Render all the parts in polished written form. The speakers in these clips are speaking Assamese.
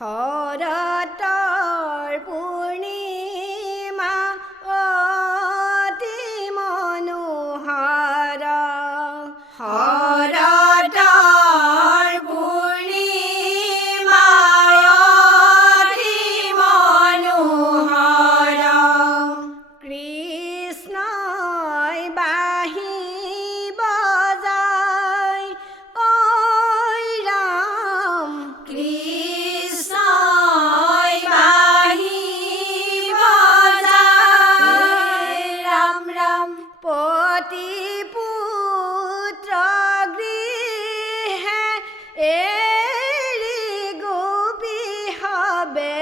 শৰতৰ পূৰ্ণিমা অতি মনোহৰ শৰতৰ পূৰ্ণিমা অতি মনোহৰ কৃষ্ণই বাঁহী বজায় ঐ ৰাম কৃষ্ণই বাঁহী বজায় ৰাম ৰাম পতি পুত্ৰ গৃহে এৰি গোপী হবে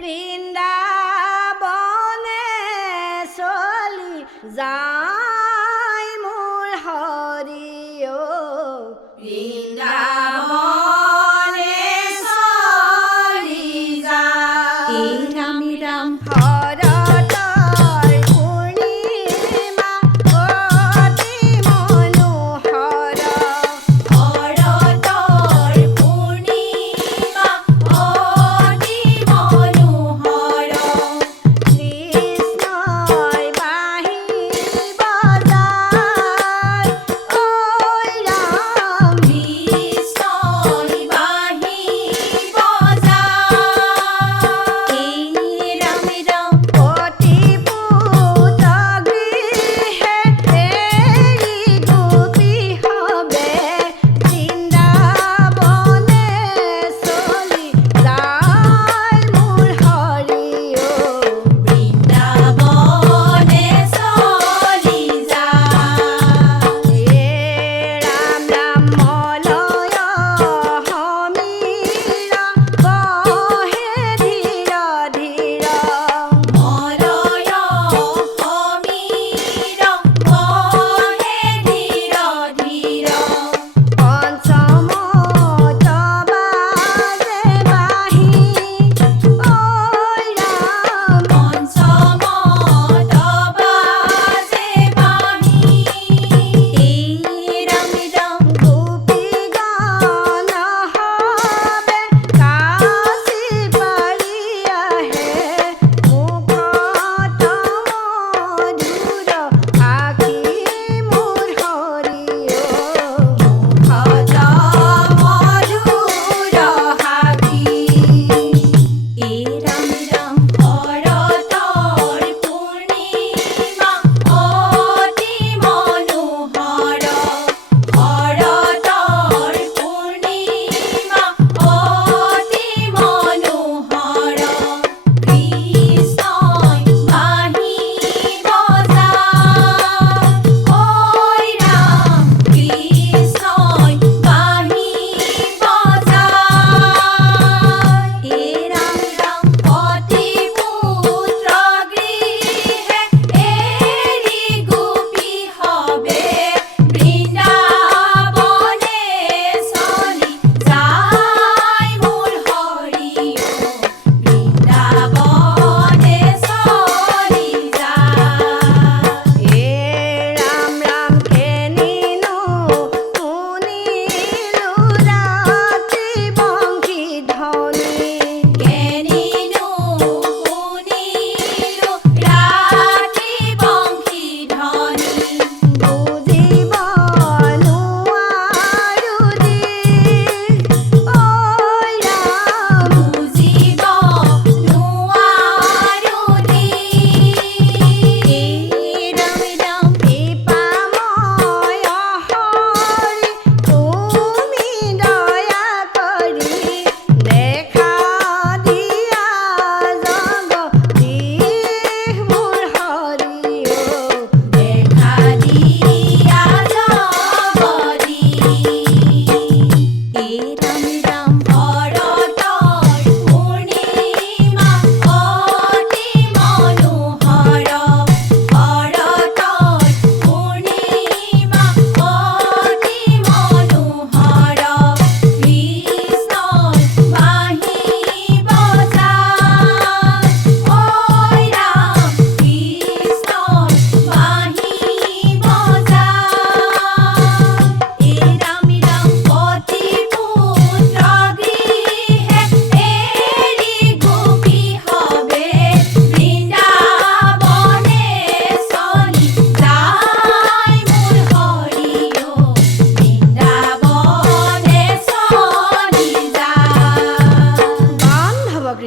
বৃন্দাবনে চলি যায় মোৰ হৰিও বৃন্দাবনে চলি যায় ৰাম ৰাম শৰতৰ পূৰ্ণিমা অতি মনোহৰ শৰতৰ পূৰ্ণিমা অতি মনোহৰ কৃষ্ণই বাঁহী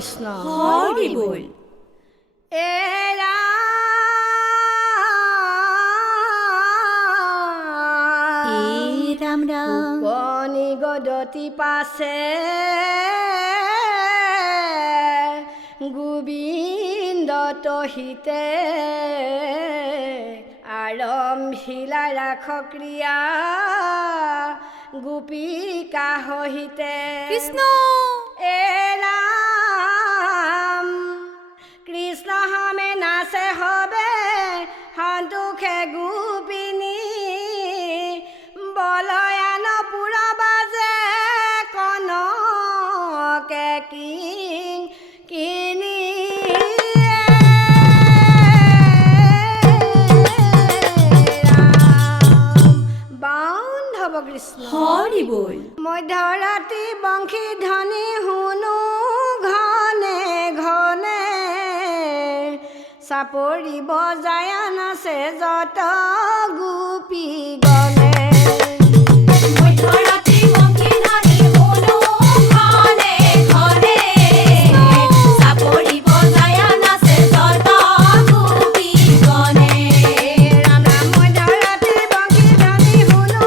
কৃষ্ণ হৰি বল এৰা ৰাম ৰাম কণি গদতি পাছে গোবিন্দ তহিতে আৰম্ভিলা ৰাখ ক্ৰিয়া গোপিকা সহিতে কৃষ্ণ এলাম কৃষ্ণ হামে নাচে হবে সন্তোষে গোপিনী বলয়ান পুৰা বাজে কনকে কিনি বান্ধৱ কৃষ্ণ হৰি বল মধ্যৰাতি বংশী ধ্বনি শুনো ঘনে ঘনে চাপৰি বজায় নাচে যত গোপী গণে মধ্যৰাতি বংশী ধ্বনি শুনো ঘনে ঘনে চাপৰি বজায় নাচে যত গোপী গণে ৰাম ৰাম মধ্যৰাতি বংশী ধ্বনি শুনো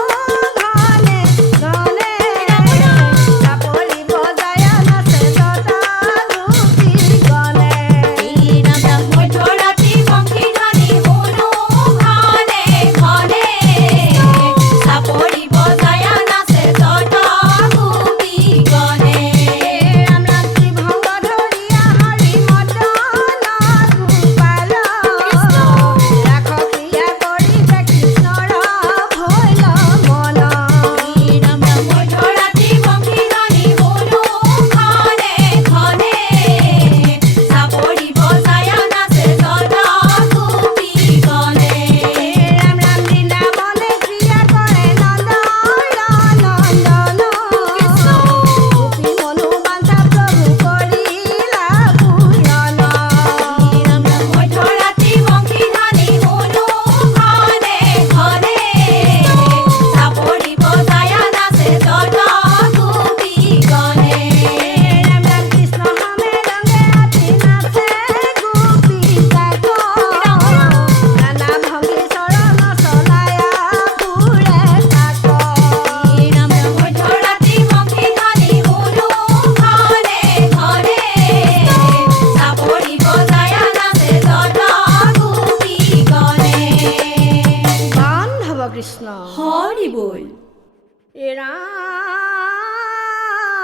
ঘনে ঘনে চাপৰি বজায় নাচে যত গোপী গণে ৰাম ৰাম মধ্যৰাতি বংশী ধ্বনি শুনো ঘনে ঘনে চাপৰি বজায় নাচে যত গোপী গণে ৰাম ৰাম ত্ৰিভংগ ধৰিয়া হৰি মদন গোপাল ৰাখ ক্ৰিয়া কৰিবে কৃষ্ণৰ ভৈল মন ৰাম ৰাম মধ্যৰাতি বংশী ধ্বনি শুনো ঘনে ঘনে চাপৰি বজায় নাচে যত গোপী গণে ৰাম ৰাম বৃন্দাবনে ক্ৰিয়া কৰে নন্দন নন্দন গোপী মনো বাঞ্ছা প্ৰভু কৰিলা পূৰণ ৰাম ৰাম মধ্যৰাতি বংশী ধ্বনি শুনো ঘনে ঘনে চাপৰি বজায় নাচে যত গোপী গণে ৰাম ৰাম কৃষ্ণ হামে ৰঙে আতি নাচে গোপী তাক নানা ভংগী চৰণ চলায়া ফুৰে তাক ৰাম ৰাম মধ্যৰাতি বংশী ধ্বনি শুনো ঘনে ঘনে চাপৰি বজায় নাচে যত গোপী গণে বান্ধৱ কৃষ্ণ হৰি বল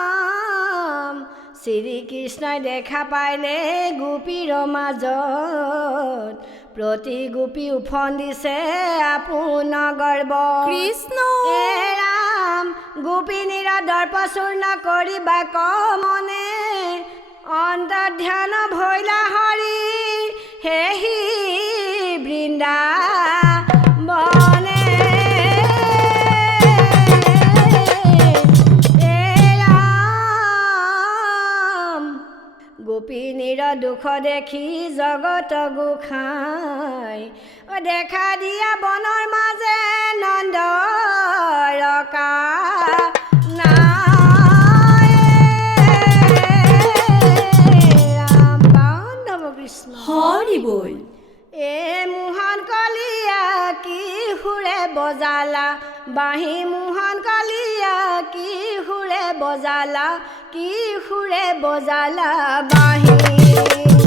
ৰাম শ্ৰীকৃষ্ণই দেখা পাইলে গোপীৰ মাজত প্ৰতি গোপী উফন্দিছে আপোন গৰ্ব কৃষ্ণ এ ৰাম গোপিনীৰ দৰ্প চূৰ্ণ কৰিবা কমনে অন্তৰ্ধান ভৈলা হৰি হেহি বৃন্দাবনে এ ৰাম গোপিনীৰ দুখ দেখি জগত গোসাঁই দেখা দিয়া বনৰ মাজে নন্দৰকা নাই ৰাম বান্ধৱ কৃষ্ণ হৰি বল এ মোহন কলিয়া কি সুৰে বজালা বাঁহী মোহন কলিয়া কি সুৰে বজালা কি সুৰে বজালা বাঁহী